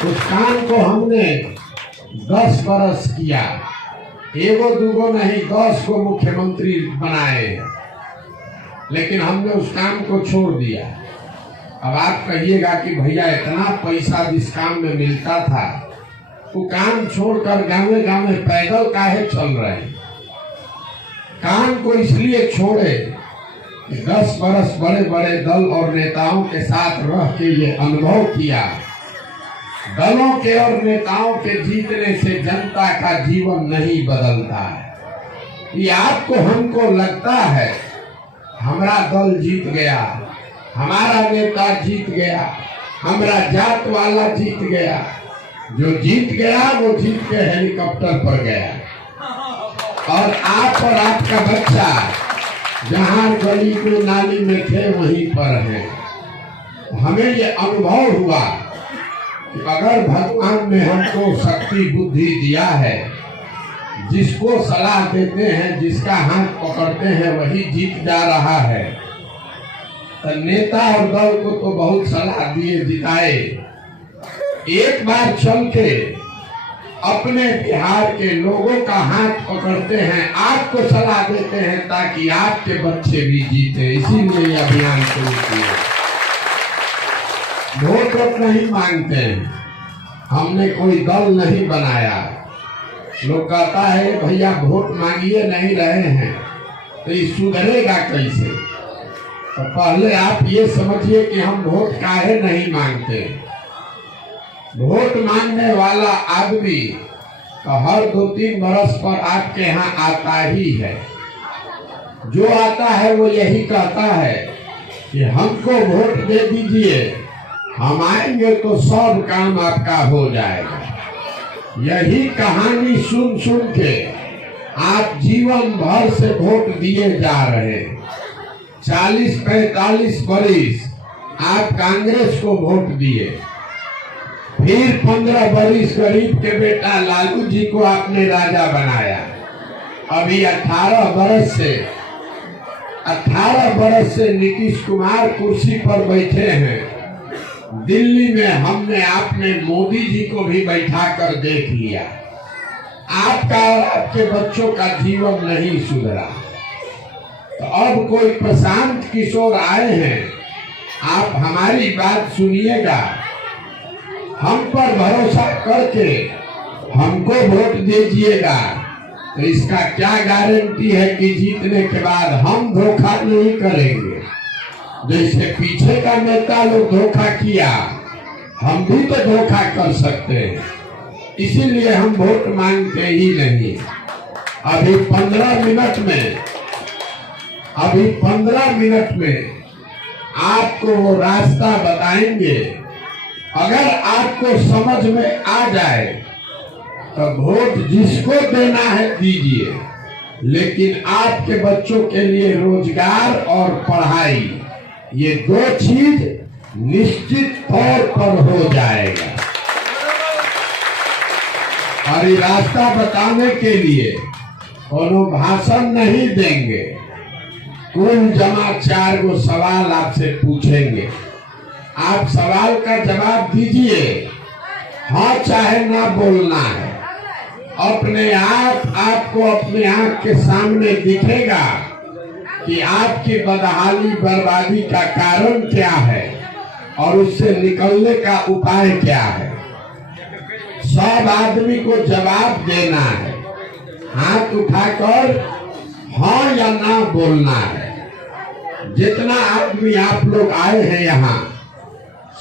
उस काम को हमने 10 बरस किया, एगो दूगो नहीं 10 को मुख्यमंत्री बनाए, लेकिन हमने उस काम को छोड़ दिया। अब आप कहिएगा कि भैया इतना पैसा जिस काम में मिलता था वो काम छोड़कर गाँव गाँव पैदल काहे चल रहे हैं? काम को इसलिए छोड़े कि 10 बरस बड़े बड़े दल और नेताओं के साथ रह के ये अनुभव किया, दलों के और नेताओं के जीतने से जनता का जीवन नहीं बदलता है। ये आपको हमको लगता है हमारा दल जीत गया, हमारा नेता जीत गया, हमारा जात वाला जीत गया। जो जीत गया वो जीत के हेलीकॉप्टर पर गया, और आप और आपका बच्चा जहां गली में नाली में थे वहीं पर है। हमें ये अनुभव हुआ कि अगर भगवान ने हमको शक्ति बुद्धि दिया है, जिसको सलाह देते हैं, जिसका हाथ पकड़ते हैं वही जीत जा रहा है, तो नेता और दल को तो बहुत सलाह दिए जिताए। एक बार चल के अपने बिहार के लोगों का हाथ पकड़ते हैं, आपको सलाह देते हैं ताकि आपके बच्चे भी जीते। इसीलिए अभियान शुरू किया। वोट नहीं मांगते हैं, हमने कोई दल नहीं बनाया। लोग कहता है भैया वोट मांगिए नहीं रहे हैं तो ये सुधरेगा कैसे? तो पहले आप ये समझिए कि हम वोट काहे नहीं मांगते। वोट मांगने वाला आदमी तो हर 2-3 बरस पर आपके यहाँ आता ही है। जो आता है वो यही कहता है कि हमको वोट दे दीजिए, हम आएंगे तो सब काम आपका हो जाएगा। यही कहानी सुन सुन के आप जीवन भर से वोट दिए जा रहे हैं। 40-45 बरिस आप कांग्रेस को वोट दिए, फिर 15 बरिस गरीब के बेटा लालू जी को आपने राजा बनाया। अभी 18 बरस से नीतीश कुमार कुर्सी पर बैठे हैं। दिल्ली में हमने आपने मोदी जी को भी बैठा कर देख लिया। आपका और आपके बच्चों का जीवन नहीं सुधरा। तो अब कोई प्रशांत किशोर आए हैं, आप हमारी बात सुनिएगा, हम पर भरोसा करके हमको वोट दीजिएगा। तो इसका क्या गारंटी है कि जीतने के बाद हम धोखा नहीं करेंगे? जैसे पीछे का नेता लोग धोखा किया, हम भी तो धोखा कर सकते हैं। इसीलिए हम वोट मांगते ही नहीं। अभी 15 मिनट में आपको वो रास्ता बताएंगे। अगर आपको समझ में आ जाए तो वोट जिसको देना है दीजिए, लेकिन आपके बच्चों के लिए रोजगार और पढ़ाई, ये 2 चीज निश्चित तौर पर हो जाएगा। और ये रास्ता बताने के लिए कोनो भाषण नहीं देंगे, कुल जमा 4 गो सवाल आपसे पूछेंगे। आप सवाल का जवाब दीजिए, हाँ चाहे ना बोलना है। अपने आप आपको अपने आंख के सामने दिखेगा कि आपकी बदहाली बर्बादी का कारण क्या है और उससे निकलने का उपाय क्या है। सब आदमी को जवाब देना है, हाथ उठाकर हाँ या ना बोलना है। जितना आदमी आप लोग आए हैं यहाँ,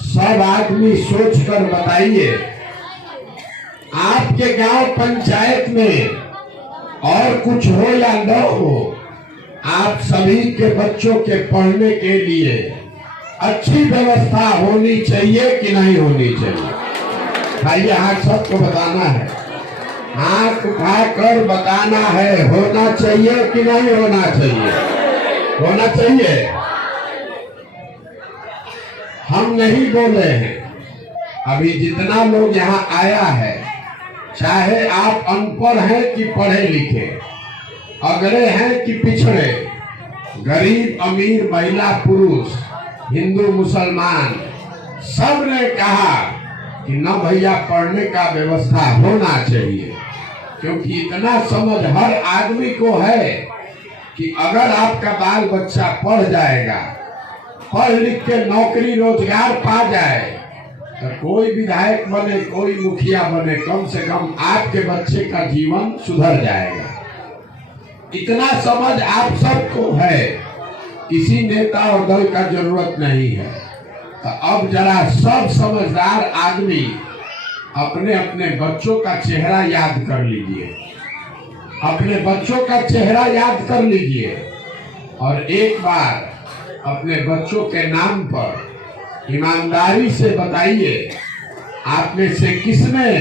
सब आदमी सोच कर बताइए, आपके गांव पंचायत में और कुछ हो या न हो, आप सभी के बच्चों के पढ़ने के लिए अच्छी व्यवस्था होनी चाहिए कि नहीं होनी चाहिए? भाई हाथ सबको बताना है, हाथ उठाकर बताना है, होना चाहिए कि नहीं होना चाहिए? होना चाहिए। हम नहीं बोले हैं। अभी जितना लोग यहाँ आया है, चाहे आप अनपढ़ हैं कि पढ़े लिखे, अगड़े हैं कि पिछड़े, गरीब अमीर, महिला पुरुष, हिंदू मुसलमान, सब ने कहा कि न भैया पढ़ने का व्यवस्था होना चाहिए, क्योंकि इतना समझ हर आदमी को है कि अगर आपका बाल बच्चा पढ़ जाएगा, पढ़ लिख के नौकरी रोजगार पा जाए, तो कोई विधायक बने, कोई मुखिया बने, कम से कम आपके बच्चे का जीवन सुधर जाएगा। इतना समझ आप सबको है, किसी नेता और दल का जरूरत नहीं है। तो अब जरा सब समझदार आदमी अपने अपने बच्चों का चेहरा याद कर लीजिए, अपने बच्चों का चेहरा याद कर लीजिए और एक बार अपने बच्चों के नाम पर ईमानदारी से बताइए, आप में से किसने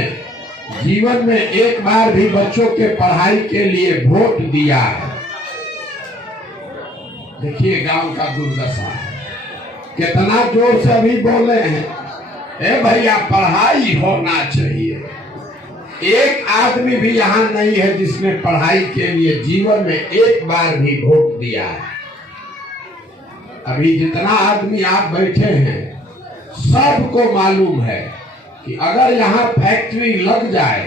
जीवन में एक बार भी बच्चों के पढ़ाई के लिए वोट दिया है? देखिए गांव का दुर्दशा, कितना जोर से अभी बोले हैं, ए भैया पढ़ाई होना चाहिए। एक आदमी भी यहाँ नहीं है जिसने पढ़ाई के लिए जीवन में एक बार भी वोट दिया है। अभी जितना आदमी आप बैठे हैं, सबको मालूम है कि अगर यहाँ फैक्ट्री लग जाए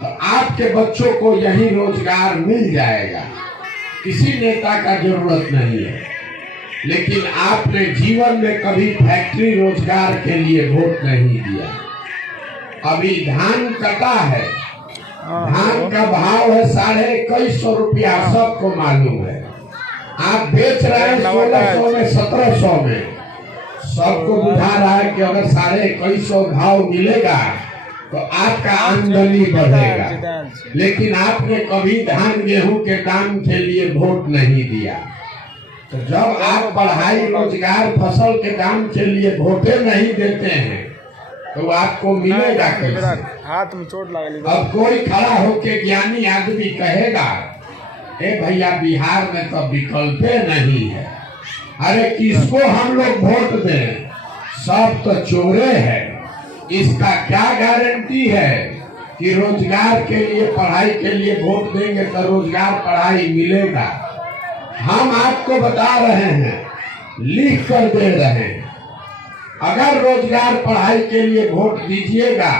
तो आपके बच्चों को यही रोजगार मिल जाएगा, किसी नेता का जरूरत नहीं है। लेकिन आपने जीवन में कभी फैक्ट्री रोजगार के लिए वोट नहीं दिया। अभी धान कटा है, धान का भाव है 2150 रुपया, सबको मालूम है। आप बेच रहे हैं 1600 में, 1700 में। सबको बुझा रहा है कि अगर 2150 भाव मिलेगा तो आपका आमदनी बढ़ेगा, लेकिन आपने कभी धान गेहूं के दाम के लिए वोट नहीं दिया। तो जब आप पढ़ाई रोजगार फसल के दाम के लिए वोटे नहीं देते हैं तो आपको मिलेगा कैसे? हाथ में चोट लगी। अब कोई खड़ा होके ज्ञानी आदमी कहेगा, ए भैया बिहार में तो विकल्प नहीं है, अरे किसको हम लोग वोट दें, सब तो चोरे हैं। इसका क्या गारंटी है कि रोजगार के लिए पढ़ाई के लिए वोट देंगे तो रोजगार पढ़ाई मिलेगा? हम आपको बता रहे हैं, लिख कर दे रहे हैं, अगर रोजगार पढ़ाई के लिए वोट दीजिएगा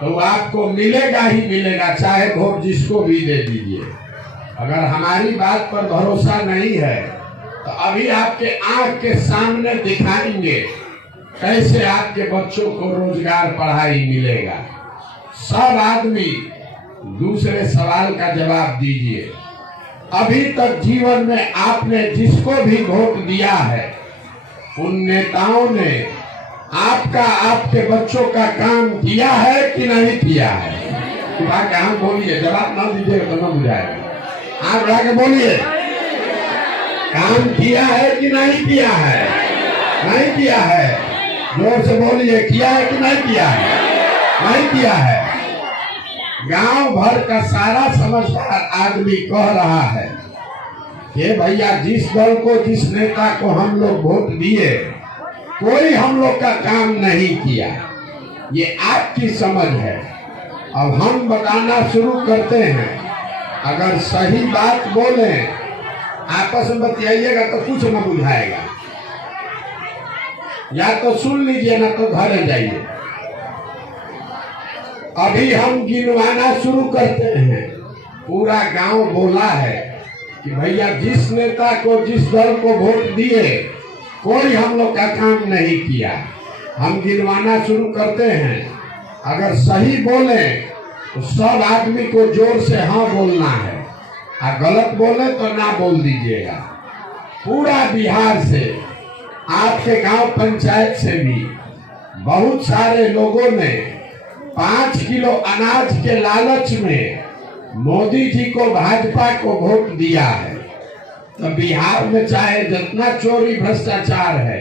तो आपको मिलेगा ही मिलेगा, चाहे वोट जिसको भी दे दीजिए। अगर हमारी बात पर भरोसा नहीं है तो अभी आपके आंख के सामने दिखाएंगे कैसे आपके बच्चों को रोजगार पढ़ाई मिलेगा। सब आदमी दूसरे सवाल का जवाब दीजिए, अभी तक जीवन में आपने जिसको भी वोट दिया है उन नेताओं ने आपका, आपके बच्चों का काम किया है कि नहीं किया है? कहाँ बोलिए, जवाब ना दीजिए तो न बुझाएगा। आप बढ़ा के बोलिए, काम किया है कि नहीं किया है? नहीं किया है। जोर से बोलिए, किया है कि नहीं किया है? नहीं किया है। गांव भर का सारा समझदार आदमी कह रहा है कि भैया जिस दल को, जिस नेता को हम लोग वोट दिए, कोई हम लोग का काम नहीं किया। ये आपकी समझ है। अब हम बताना शुरू करते हैं, अगर सही बात बोले, आपस में बतियाइएगा तो कुछ न बुझाएगा, या तो सुन लीजिए ना तो घर जाइए। अभी हम गिनवाना शुरू करते हैं। पूरा गांव बोला है कि भैया जिस नेता को, जिस दल को वोट दिए, कोई हम लोग का काम नहीं किया। हम गिनवाना शुरू करते हैं, अगर सही बोले तो सब आदमी को जोर से हाँ बोलना है, और गलत बोले तो ना बोल दीजिएगा। पूरा बिहार से, आपके गांव पंचायत से भी बहुत सारे लोगों ने 5 किलो अनाज के लालच में मोदी जी को, भाजपा को वोट दिया है। तो बिहार में चाहे जितना चोरी भ्रष्टाचार है,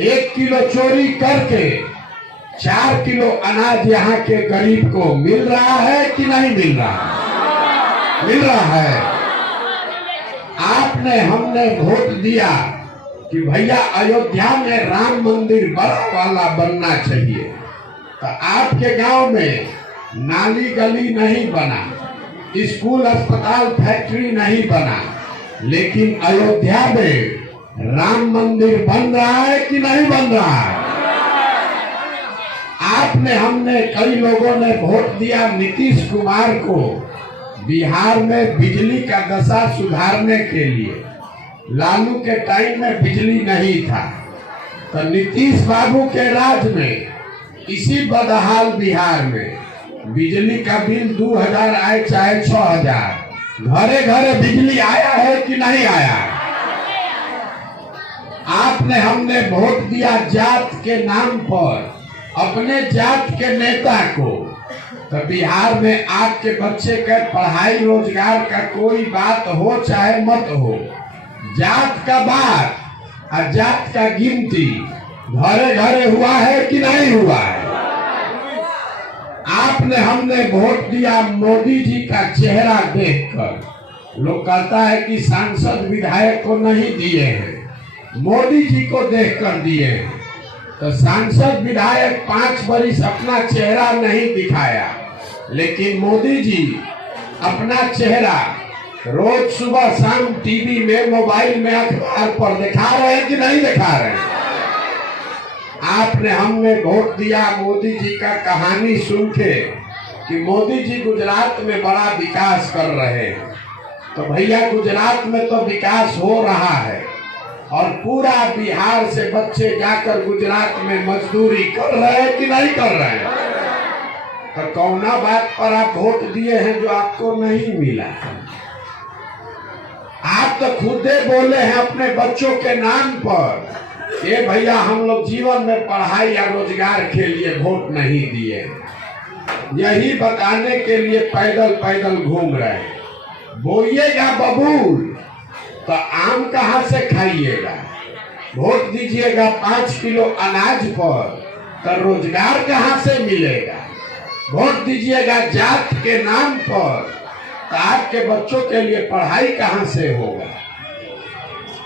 1 किलो चोरी करके 4 किलो अनाज यहाँ के गरीब को मिल रहा है कि नहीं मिल रहा? मिल रहा है। आपने, हमने वोट दिया कि भैया अयोध्या में राम मंदिर बड़ा वाला बनना चाहिए, तो आपके गांव में नाली गली नहीं बना, स्कूल अस्पताल फैक्ट्री नहीं बना, लेकिन अयोध्या में राम मंदिर बन रहा है कि नहीं बन रहा है? आपने हमने कई लोगों ने वोट दिया नीतीश कुमार को बिहार में बिजली का दशा सुधारने के लिए। लालू के टाइम में बिजली नहीं था, तो नीतीश बाबू के राज में इसी बदहाल बिहार में बिजली का बिल 2000 आए चाहे 6000, घरे घरे बिजली आया है कि नहीं आया? आपने हमने वोट दिया जात के नाम पर अपने जात के नेता को, तो बिहार में आपके बच्चे के पढ़ाई रोजगार का कोई बात हो चाहे मत हो, जात का बात और जात का गिनती घरे घरे हुआ है कि नहीं हुआ है? आपने हमने वोट दिया मोदी जी का चेहरा देखकर। लोग कहता है कि सांसद विधायक को नहीं दिए हैं, मोदी जी को देखकर दिए हैं। तो सांसद विधायक 5 वर्ष अपना चेहरा नहीं दिखाया, लेकिन मोदी जी अपना चेहरा रोज सुबह शाम टीवी में, मोबाइल में, अखबार पर दिखा रहे हैं कि नहीं दिखा रहे हैं? आपने हमने वोट दिया मोदी जी का कहानी सुन के कि मोदी जी गुजरात में बड़ा विकास कर रहे हैं। तो भैया गुजरात में तो विकास हो रहा है और पूरा बिहार से बच्चे जाकर गुजरात में मजदूरी कर रहे हैं कि नहीं कर रहे हैं? तो कौना बात पर आप वोट दिए हैं जो आपको नहीं मिला? आप तो खुदे बोले हैं अपने बच्चों के नाम पर कि भैया हम लोग जीवन में पढ़ाई या रोजगार के लिए वोट नहीं दिए, यही बताने के लिए पैदल पैदल घूम रहे हैं। बोइएगा बबूल तो आम कहाँ से खाइएगा? वोट दीजिएगा 5 किलो अनाज पर तो रोजगार कहाँ से मिलेगा? वोट दीजिएगा जात के नाम पर तो आपके बच्चों के लिए पढ़ाई कहाँ से होगा?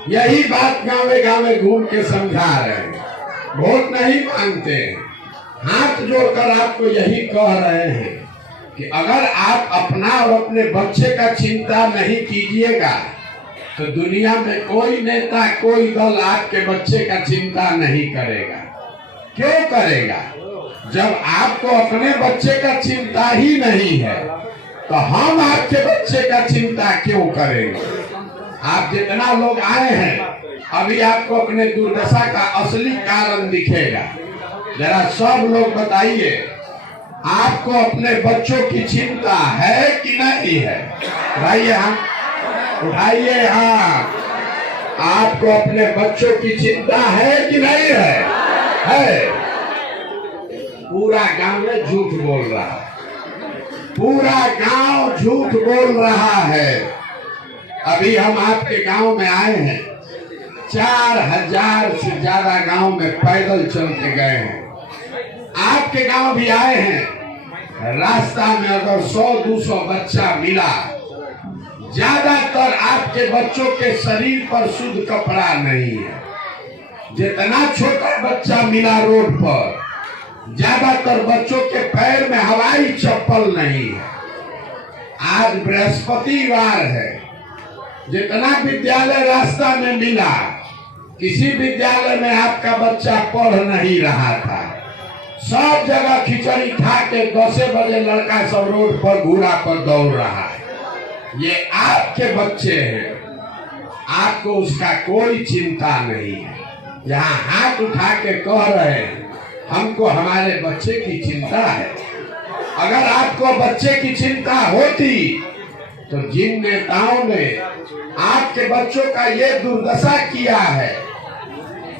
यही बात गाँवे गाँवे घूम के समझा रहे हैं, वोट नहीं मांगते हैं। हाथ जोड़कर आपको यही कह रहे हैं कि अगर आप अपना और अपने बच्चे का चिंता नहीं कीजिएगा तो दुनिया में कोई नेता, कोई दल आपके बच्चे का चिंता नहीं करेगा। क्यों करेगा? जब आपको अपने बच्चे का चिंता ही नहीं है तो हम आपके बच्चे का चिंता क्यों करेंगे? आप जितना लोग आए हैं अभी आपको अपने दुर्दशा का असली कारण दिखेगा। जरा सब लोग बताइए, आपको अपने बच्चों की चिंता है कि नहीं है? उठाइए हाथ, उठाइए हाथ। आपको अपने बच्चों की चिंता है कि नहीं है? है। पूरा गांव में झूठ बोल रहा है, पूरा गांव झूठ बोल रहा है। अभी हम आपके गांव में आए हैं, 4000 से ज्यादा गांव में पैदल चल के गए हैं। आपके गांव भी आए हैं, रास्ता में अगर 100-200 बच्चा मिला, ज्यादातर आपके बच्चों के शरीर पर शुद्ध कपड़ा नहीं है। जितना छोटा बच्चा मिला रोड पर, ज्यादातर बच्चों के पैर में हवाई चप्पल नहीं है। आज बृहस्पतिवार है, जितना विद्यालय रास्ता में मिला, किसी विद्यालय में आपका बच्चा पढ़ नहीं रहा था। सब जगह खिचड़ी खा के 10 बजे लड़का सब रोड पर घूरा पर दौड़ रहा है। ये आपके बच्चे हैं, आपको उसका कोई चिंता नहीं है। यहाँ हाथ उठा के कह रहे हैं हमको हमारे बच्चे की चिंता है। अगर आपको बच्चे की चिंता होती तो जिन नेताओं ने आपके बच्चों का ये दुर्दशा किया है,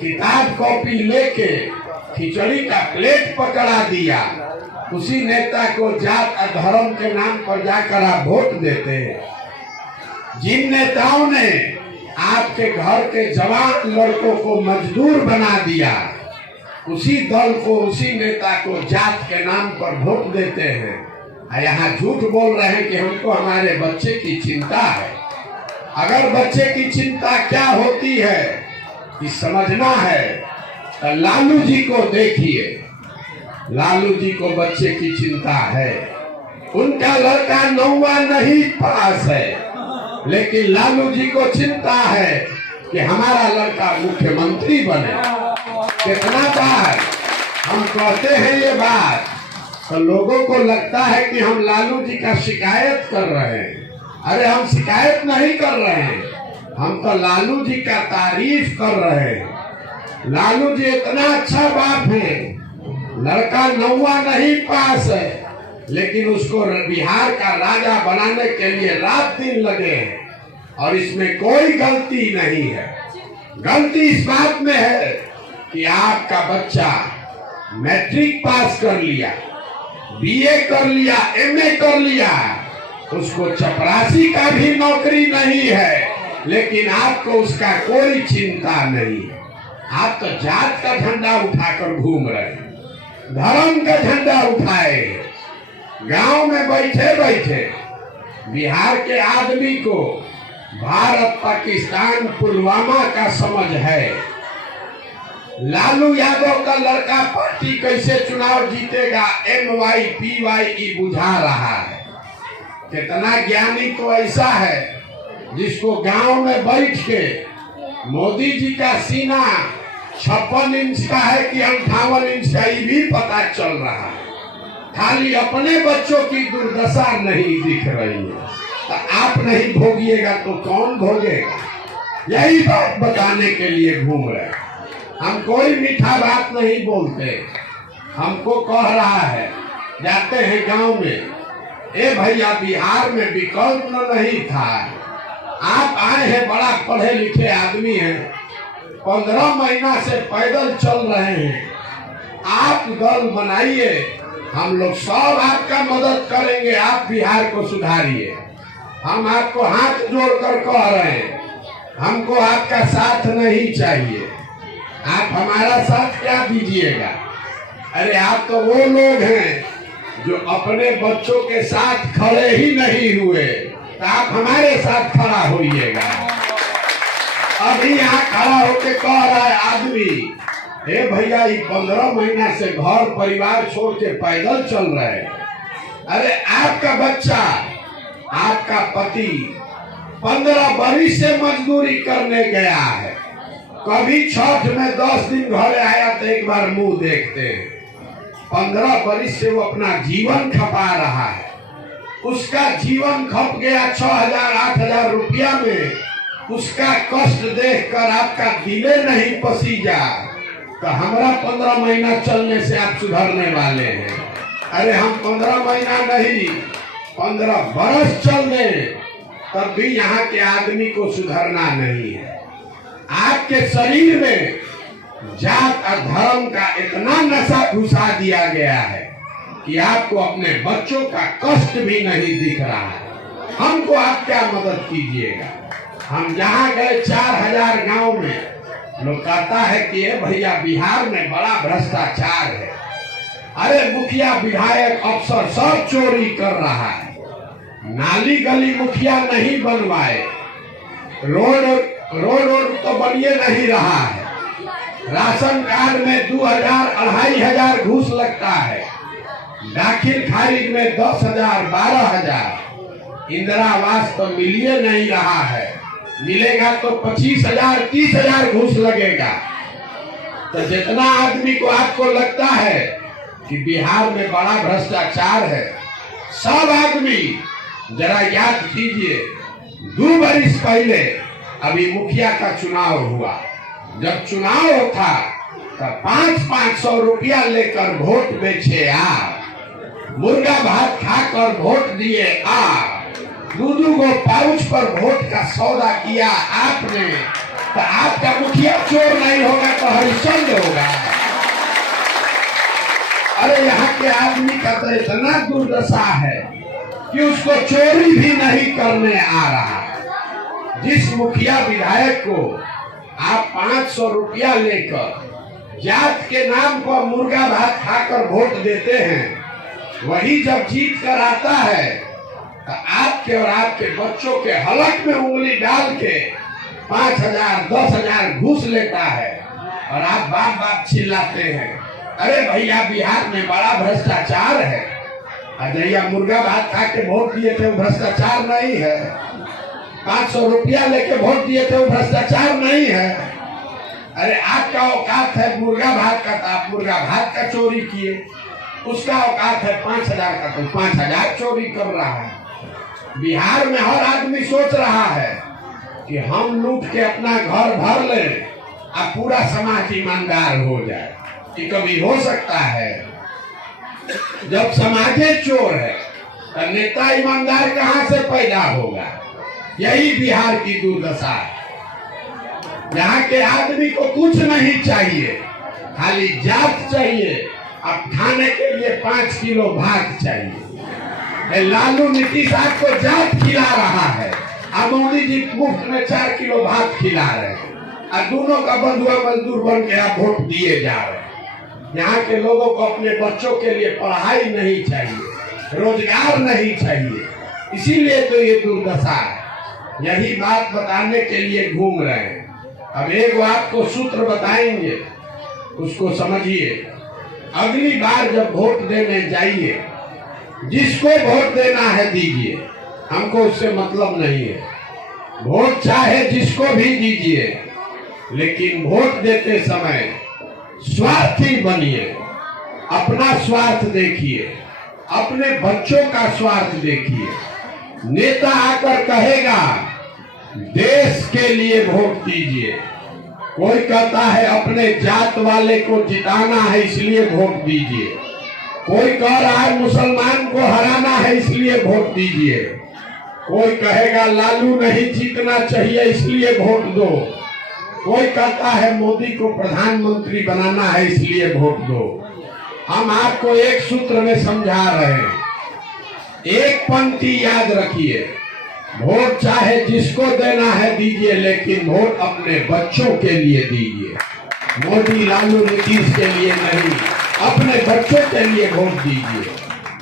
किताब कॉपी लेके खिचड़ी का प्लेट पकड़ा दिया, उसी नेता को जात और धर्म के नाम पर जाकर आप वोट देते हैं। जिन नेताओं ने आपके घर के जवान लड़कों को मजदूर बना दिया, उसी दल को, उसी नेता को जात के नाम पर वोट देते हैं। यहाँ झूठ बोल रहे हैं कि हमको हमारे बच्चे की चिंता है। अगर बच्चे की चिंता क्या होती है कि समझना है तो लालू जी को देखिए। लालू जी को बच्चे की चिंता है। उनका लड़का 9वां नहीं पास है, लेकिन लालू जी को चिंता है कि हमारा लड़का मुख्यमंत्री बने। कितना बार हम कहते हैं ये बात तो लोगों को लगता है कि हम लालू जी का शिकायत कर रहे हैं। अरे हम शिकायत नहीं कर रहे हैं, हम तो लालू जी का तारीफ कर रहे हैं। लालू जी इतना अच्छा बाप है, लड़का 9वां नहीं पास है, लेकिन उसको बिहार का राजा बनाने के लिए रात दिन लगे हैं और इसमें कोई गलती नहीं है। गलती इस बात में है कि आपका बच्चा मैट्रिक पास कर लिया, बीए कर लिया, एमए कर लिया, उसको चपरासी का भी नौकरी नहीं है, लेकिन आपको उसका कोई चिंता नहीं। आप तो जात का झंडा उठाकर घूम रहे हैं, धर्म का झंडा उठाए। गांव में बैठे बैठे बिहार के आदमी को भारत पाकिस्तान पुलवामा का समझ है। लालू यादव का लड़का पार्टी कैसे चुनाव जीतेगा MYPYE बुझा रहा है। कितना ज्ञानी तो ऐसा है जिसको गांव में बैठ के मोदी जी का सीना 56 इंच का है कि 58 इंच का, ये भी पता चल रहा है। खाली अपने बच्चों की दुर्दशा नहीं दिख रही है। तो आप नहीं भोगिएगा तो कौन भोगेगा? यही बात बताने के लिए घूम रहे। हम कोई मीठा बात नहीं बोलते। हमको कह रहा है, जाते हैं गांव में, ए भैया बिहार में विकल्प नहीं था। आप आए हैं, बड़ा पढ़े लिखे आदमी हैं, 15 महीना से पैदल चल रहे हैं। आप दल बनाइए, हम लोग सब आपका मदद करेंगे, आप बिहार को सुधारिए। हम आपको हाथ जोड़कर कह रहे हैं, हमको आपका साथ नहीं चाहिए। आप हमारा साथ क्या दीजिएगा? अरे आप तो वो लोग हैं जो अपने बच्चों के साथ खड़े ही नहीं हुए, तो आप हमारे साथ खड़ा होइएगा। अभी यहाँ खड़ा होके कह रहा है आदमी, हे भैया ये 15 महीना से घर परिवार छोड़ के पैदल चल रहे हैं। अरे आपका बच्चा, आपका पति 15 बरिस से मजदूरी करने गया है, कभी छठ में 10 दिन घर आया तो एक बार मुंह देखते हैं। 15 बरिस से वो अपना जीवन खपा रहा है। उसका जीवन खप गया 6,000 8,000 रुपया में। उसका कष्ट देखकर आपका दिले नहीं पसीजा, तो हमारा 15 महीना चलने से आप सुधरने वाले हैं। अरे हम 15 महीना नहीं, 15 बरस चल दें तब भी यहाँ के आदमी को सुधरना नहीं है। आपके शरीर में जात और धर्म का इतना नशा घुसा दिया गया है कि आपको अपने बच्चों का कष्ट भी नहीं दिख रहा है। हमको आप क्या मदद कीजिएगा? हम जहाँ गए 4000 गांव में, लोग कहता है कि ये भैया बिहार में बड़ा भ्रष्टाचार है। अरे मुखिया विधायक अफसर सब चोरी कर रहा है। नाली गली मुखिया नहीं बनवाए, रोड तो बनिए नहीं रहा है। राशन कार्ड में 2000 2500 घूस लगता है। दाखिल खारिज में 10,000 12,000। इंदिरा आवास तो मिलिए नहीं रहा है, मिलेगा तो 25,000 30,000 घूस लगेगा। तो जितना आदमी को आपको लगता है कि बिहार में बड़ा भ्रष्टाचार है, सब आदमी जरा याद कीजिए, 2 बरिस पहले अभी मुखिया का चुनाव हुआ। जब चुनाव था तो 500 रुपया लेकर वोट बेचे आप, मुर्गा भात खाकर वोट दिए आप, 2 गो पाउच पर वोट का सौदा किया आपने। तो आपका मुखिया चोर नहीं होगा तो हरिश्चंद्र होगा। अरे यहाँ के आदमी का तो इतना दुर्दशा है कि उसको चोरी भी नहीं करने आ रहा। जिस मुखिया विधायक को आप 500 रुपया लेकर जात के नाम पर मुर्गा भात खाकर वोट देते हैं, वही जब जीत कर आता है तो आपके और आपके बच्चों के हलक में उंगली डाल के 5,000 10,000 घूस लेता है और आप बाप बाप चिल्लाते हैं। अरे भैया बिहार में बड़ा भ्रष्टाचार है। अजैया मुर्गा भात खा के वोट दिए थे, वो भ्रष्टाचार नहीं है। 500 रुपया लेके वोट दिए थे, वो भ्रष्टाचार नहीं है। अरे आपका औकात है मुर्गा भात का, तो आप मुर्गा भात का चोरी किए। उसका औकात है 5,000 का, तो 5,000 चोरी कर रहा है। बिहार में हर आदमी सोच रहा है कि हम लूट के अपना घर भर लें और पूरा समाज ईमानदार हो जाए। कि कभी हो सकता है? जब समाजे चोर है तो नेता ईमानदार कहां से पैदा होगा? यही बिहार की दुर्दशा है। यहाँ के आदमी को कुछ नहीं चाहिए, खाली जात चाहिए। अब खाने के लिए 5 किलो भात चाहिए। लालू नीतीश आपको जात खिला रहा है और मोदी जी मुफ्त में 4 किलो भात खिला रहे हैं और दोनों का बंधुआ मजदूर बन के आप वोट दिए जा रहे हैं। यहाँ के लोगों को अपने बच्चों के लिए पढ़ाई नहीं चाहिए, रोजगार नहीं चाहिए, इसीलिए तो ये दुर्दशा है। यही बात बताने के लिए घूम रहे हैं। अब एक आपको सूत्र बताएंगे, उसको समझिए। अगली बार जब वोट देने जाइए, जिसको वोट देना है दीजिए, हमको उससे मतलब नहीं है। वोट चाहे जिसको भी दीजिए, लेकिन वोट देते समय स्वार्थी बनिए। अपना स्वार्थ देखिए, अपने बच्चों का स्वार्थ देखिए। नेता आकर कहेगा देश के लिए वोट दीजिए, कोई कहता है अपने जात वाले को जिताना है इसलिए वोट दीजिए, कोई कह रहा है मुसलमान को हराना है इसलिए वोट दीजिए, कोई कहेगा लालू नहीं जीतना चाहिए इसलिए वोट दो, कोई कहता है मोदी को प्रधानमंत्री बनाना है इसलिए वोट दो। हम आपको एक सूत्र में समझा रहे हैं, एक पंक्ति याद रखिए। वोट चाहे जिसको देना है दीजिए, लेकिन वोट अपने बच्चों के लिए दीजिए। मोदी लालू नीतीश के लिए नहीं, अपने बच्चों के लिए वोट दीजिए।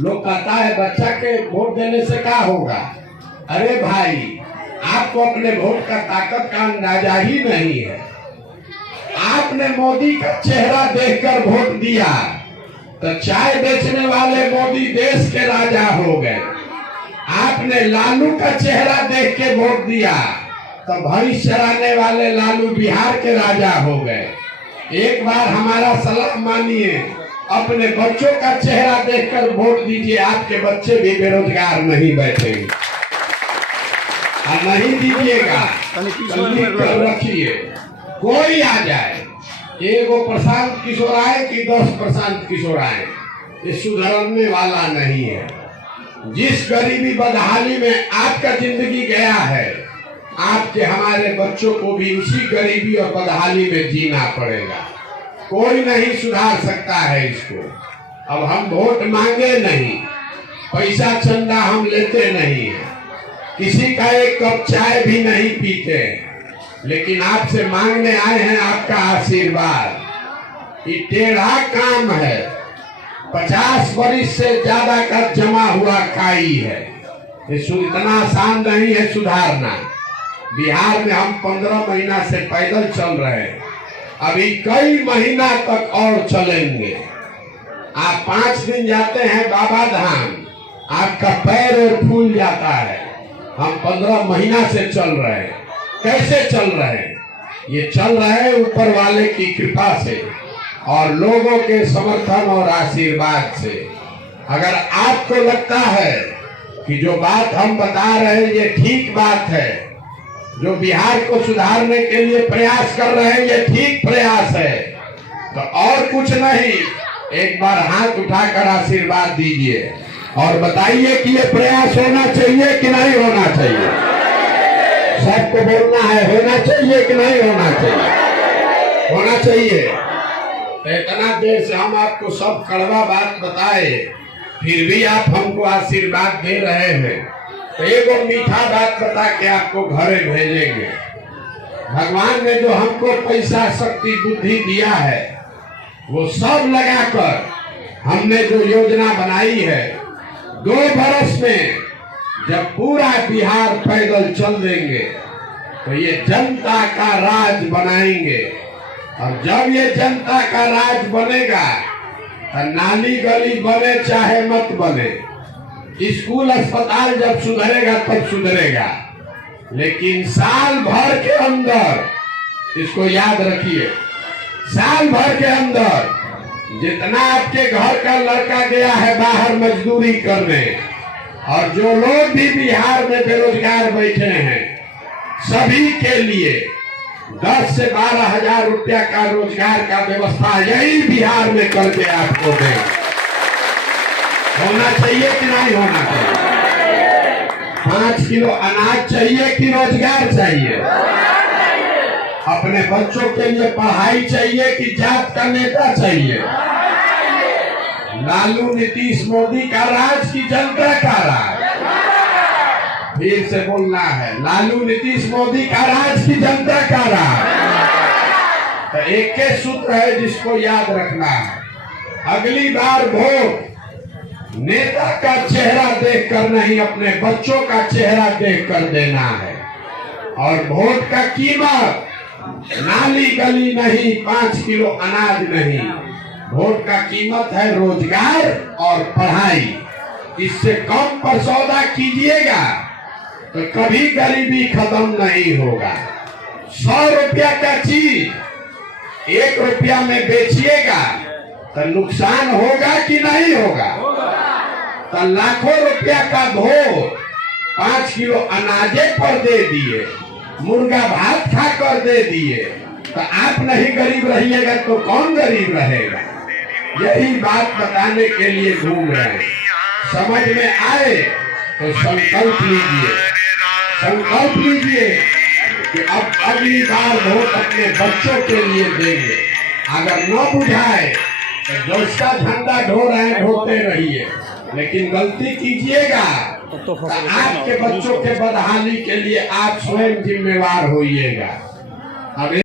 लोग कहता है बच्चा के वोट देने से क्या होगा? अरे भाई, आपको अपने वोट का ताकत का अंदाजा ही नहीं है। आपने मोदी का चेहरा देखकर वोट दिया तो चाय बेचने वाले मोदी देश के राजा हो गए। आपने लालू का चेहरा देख के वोट दिया तो भैंस चराने वाले लालू बिहार के राजा हो गए। एक बार हमारा सलाह मानिए, अपने बच्चों का चेहरा देखकर वोट दीजिए। आपके बच्चे भी बेरोजगार नहीं बैठेंगे। और नहीं दीजिएगा तो रखिए, कोई आ जाए, एगो प्रशांत किशोर आए कि 10 प्रशांत किशोर आए, ये सुधरने वाला नहीं है। जिस गरीबी बदहाली में आपका जिंदगी गया है, आपके हमारे बच्चों को भी उसी गरीबी और बदहाली में जीना पड़ेगा। कोई नहीं सुधार सकता है इसको। अब हम वोट मांगे नहीं, पैसा चंदा हम लेते नहीं है, किसी का एक कप चाय भी नहीं पीते, लेकिन आपसे मांगने आए हैं आपका आशीर्वाद। ये टेढ़ा काम है, 50 वर्ष से ज्यादा का जमा हुआ खाई है। ये इतना आसान नहीं है सुधारना। बिहार में हम 15 महीना से पैदल चल रहे हैं, अभी कई महीना तक और चलेंगे। आप 5 दिन जाते हैं बाबा धाम, आपका पैर और फूल जाता है। हम 15 महीना से चल रहे हैं। कैसे चल रहे हैं? ये चल रहे हैं ऊपर वाले की कृपा से और लोगों के समर्थन और आशीर्वाद से। अगर आपको लगता है कि जो बात हम बता रहे हैं ये ठीक बात है, जो बिहार को सुधारने के लिए प्रयास कर रहे हैं ये ठीक प्रयास है, तो और कुछ नहीं, एक बार हाथ उठाकर आशीर्वाद दीजिए और बताइए कि ये प्रयास होना चाहिए कि नहीं होना चाहिए। सबको बोलना है, होना चाहिए कि नहीं होना चाहिए? होना चाहिए। तो इतना देर से हम आपको सब कड़वा बात बताए, फिर भी आप हमको आशीर्वाद दे रहे हैं, तो एक मीठा बात बता के आपको घरे भेजेंगे। भगवान ने जो हमको पैसा शक्ति बुद्धि दिया है, वो सब लगाकर हमने जो योजना बनाई है, 2 बरस में जब पूरा बिहार पैदल चल देंगे तो ये जनता का राज बनाएंगे। और जब ये जनता का राज बनेगा तो नाली गली बने चाहे मत बने, स्कूल अस्पताल जब सुधरेगा तब सुधरेगा, लेकिन साल भर के अंदर, इसको याद रखिए, साल भर के अंदर जितना आपके घर का लड़का गया है बाहर मजदूरी करने, और जो लोग भी बिहार में बेरोजगार बैठे हैं, सभी के लिए 10 से 12 हजार रुपया का रोजगार का व्यवस्था यही बिहार में करके आपको दें। होना चाहिए कि नहीं होना चाहिए? 5 किलो अनाज चाहिए कि रोजगार चाहिए? अपने बच्चों के लिए पढ़ाई चाहिए कि जात का नेता चाहिए? लालू नीतीश मोदी का राज की जनता का राज? फिर से बोलना है, लालू नीतीश मोदी का राज की जनता का राज? तो एक ही सूत्र है जिसको याद रखना है, अगली बार वोट नेता का चेहरा देखकर नहीं, अपने बच्चों का चेहरा देखकर देना है। और वोट का कीमत नाली गली नहीं, 5 किलो अनाज नहीं, वोट का कीमत है रोजगार और पढ़ाई। इससे कम पर सौदा कीजिएगा तो कभी गरीबी खत्म नहीं होगा। 100 रुपया का चीज 1 रुपया में बेचिएगा तो नुकसान होगा कि नहीं होगा? तो लाखों रुपया का वोट 5 किलो अनाजे पर दे दिए, मुर्गा भात खाकर दे दिए, तो आप नहीं गरीब रहिएगा तो कौन गरीब रहेगा? यही बात बताने के लिए घूम रहे हैं। समझ में आए तो संकल्प लीजिए, संकल्प लीजिए कि अब अगली बार वोट अपने बच्चों के लिए देंगे। अगर न बुझाए तो जो इसका झंडा ढो रहे हैं ढोते रहिए, लेकिन गलती कीजिएगा तो आपके बच्चों के बदहाली के लिए आप स्वयं जिम्मेवार होइएगा। अब